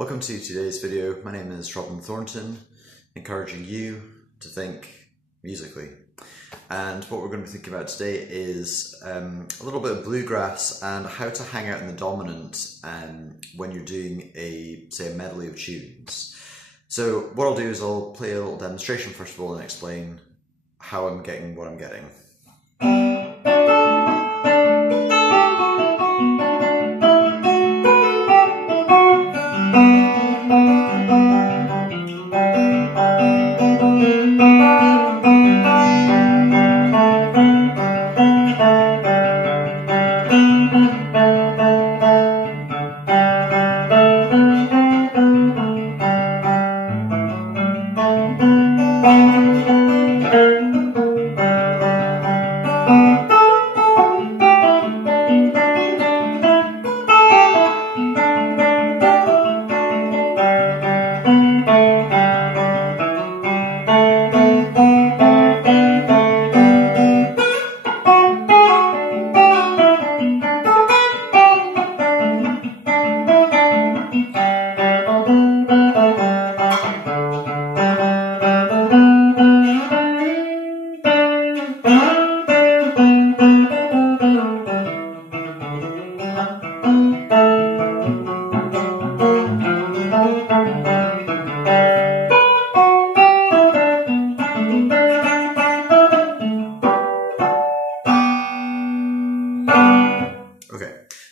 Welcome to today's video. My name is Robin Thornton, encouraging you to think musically. And what we're going to be thinking about today is a little bit of bluegrass and how to hang out in the dominant when you're doing say a medley of tunes. So what I'll do is I'll play a little demonstration first of all and explain how I'm getting what I'm getting.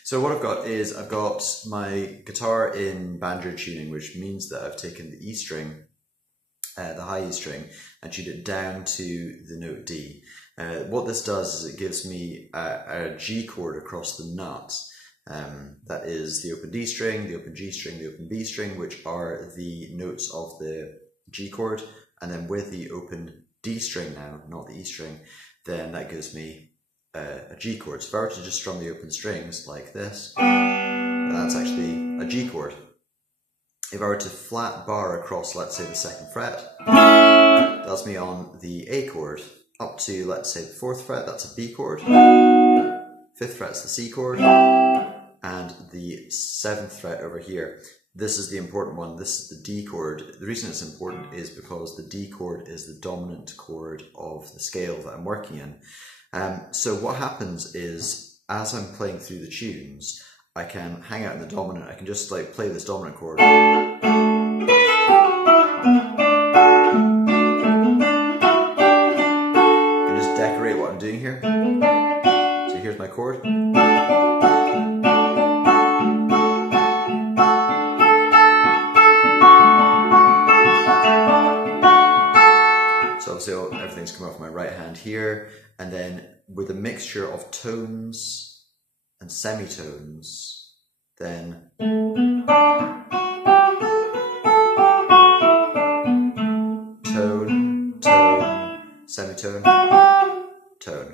So what I've got is I've got my guitar in banjo tuning, which means that I've taken the E string, the high E string, and tuned it down to the note D. What this does is it gives me a G chord across the nut. That is the open D string, the open G string, the open B string, which are the notes of the G chord. And then with the open D string now, not the E string, then that gives me a G chord. So if I were to just strum the open strings like this, that's actually a G chord. If I were to flat bar across, let's say, the 2nd fret, that's me on the A chord. Up to, let's say, the 4th fret, that's a B chord. 5th fret's the C chord. And the 7th fret over here, this is the important one, this is the D chord. The reason it's important is because the D chord is the dominant chord of the scale that I'm working in. So what happens is, as I'm playing through the tunes, I can hang out in the dominant. I can just like play this dominant chord. I can just decorate what I'm doing here. So here's my chord. So obviously everything's coming off my right hand here. And then with a mixture of tones and semitones, then tone, tone, semitone, tone.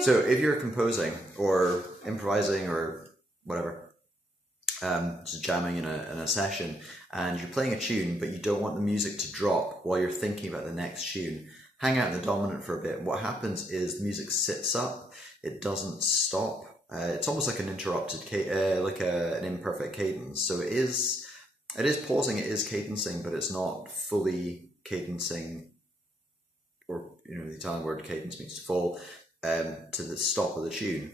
So if you're composing or improvising or whatever, just jamming in a session, and you're playing a tune but you don't want the music to drop while you're thinking about the next tune, hang out in the dominant for a bit. What happens is the music sits up, it doesn't stop. It's almost like an interrupted, an imperfect cadence. So it is pausing, it is cadencing, but it's not fully cadencing, or the Italian word cadence means to fall, to the stop of the tune.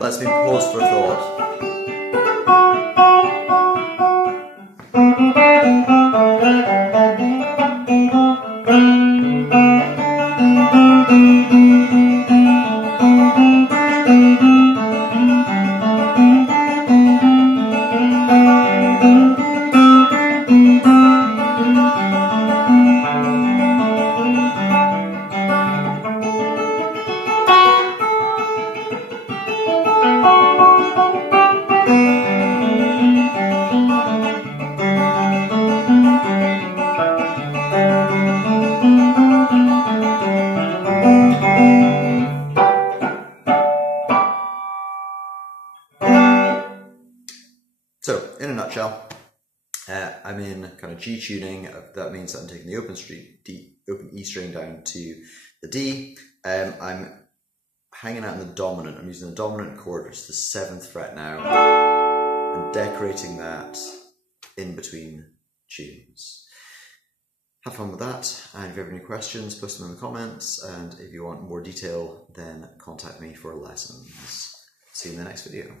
Let's be paused for thought. I'm in kind of G tuning. That means that I'm taking the open E string down to the D. I'm hanging out in the dominant. I'm using the dominant chord, which is the 7th fret now, and decorating that in between tunes. Have fun with that, and if you have any questions, post them in the comments, and if you want more detail, then contact me for lessons. See you in the next video.